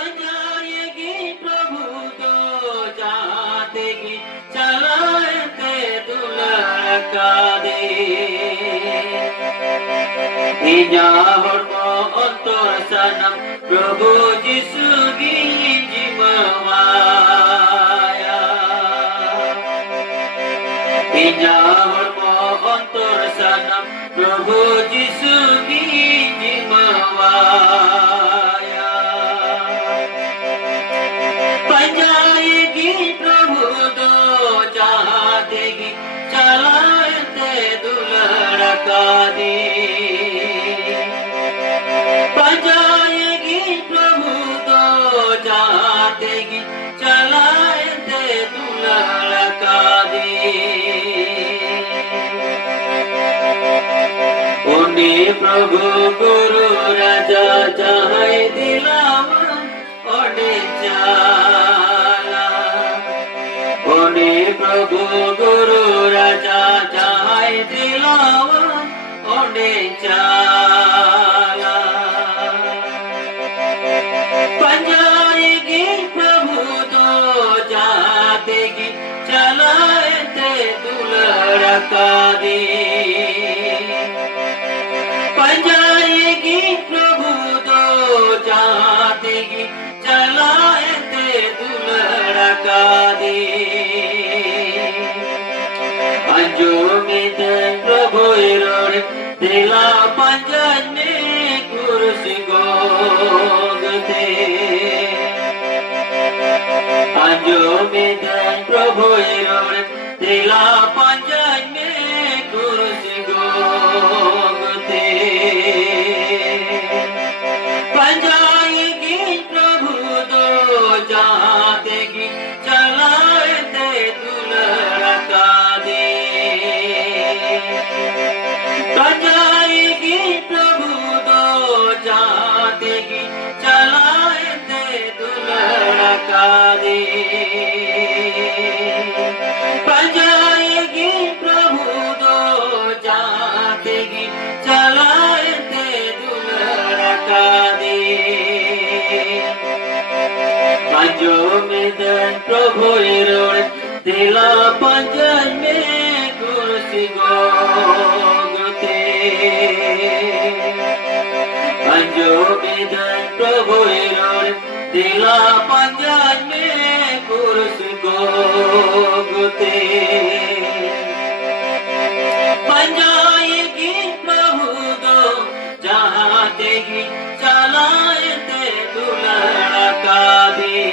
बजाएगी प्रभु तो जातेगी चलाते दुलार का दे Inyahor mo ontor sanam Prabhu Jisu ginji mawaya Inyahor mo ontor sanam Prabhu Jisu ginji mawaya Panjayegi Prabhu do jahategi Chalayate dulara kadi बजाएगी प्रभु तो जातेगी चलाते दुलार का दे ओने प्रभु गुरु राजा जाए दिलावा ओने जाला ओने प्रभु गुरु राजा जाए दिलावा ओने जाला बजाएगी प्रभु तो जातेगी चलाते दुलार का दे बजाएगी प्रभु तो जातेगी चलाते दुलार का दे अंजो में प्रभु रोड़े दिला पंजन में कुर्सी गोगते अंजो में प्रभु रोड़े दिला पंजन में कुर्सी गोगते बजाएगी प्रभु दो जातेगी चलाते दुलार का दे बजाएगी प्रभु दो जातेगी चलाते दुलार का दे बजाएगी प्रभु दो जातेगी चलाते दुलार का दे पंजो में प्रभु रोड़े दिला पंजन में कुर्सी गोगते पंजो में प्रभु रोड़े दिला पंजन में कुर्सी गोगते बजाएगी प्रभु दो जातेगी चलाते दुलार का दे